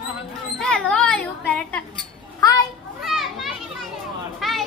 Hello, you parrot. Hi. Hi.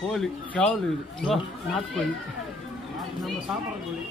கோழி காவல் இது நாட்டுக்கோழி நம்ம சாப்பிட்ற கோழி.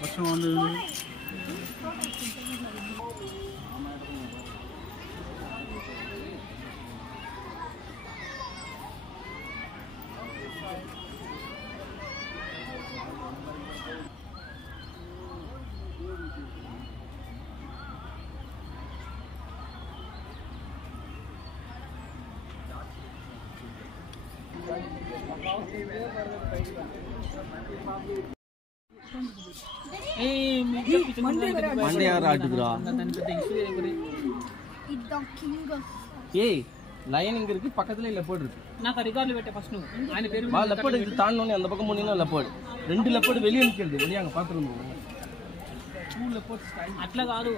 வருஷம் வந்து ಮಂಡೆ ಯಾರು ಆಟಿದ್ರಾ ஏய் லயன் இங்க இருக்கு பக்கத்துல லெப்பர்ட் இருக்கு நான் ரிகார்ட்ல வெட்ட ஃபர்ஸ்ட் ఆయన పేరు வா லெப்பர்ட் இது தாண்டனே அந்த பக்கம் போனீனா லெப்பர்ட் ரெண்டு லெப்பர்ட் வெளிய நிக்குது வெளிய அங்க பாத்துறோம் టూ లెపర్డ్స్ అట్లా కాదు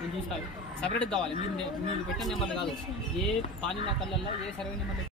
నేను చూస్తాను సెపరేట్ కావాలి మీరు పెట్టిన నెంబర్ కాదు ఏ పాలిన కళ్ళల్లో ఏ సర్వే నెంబర్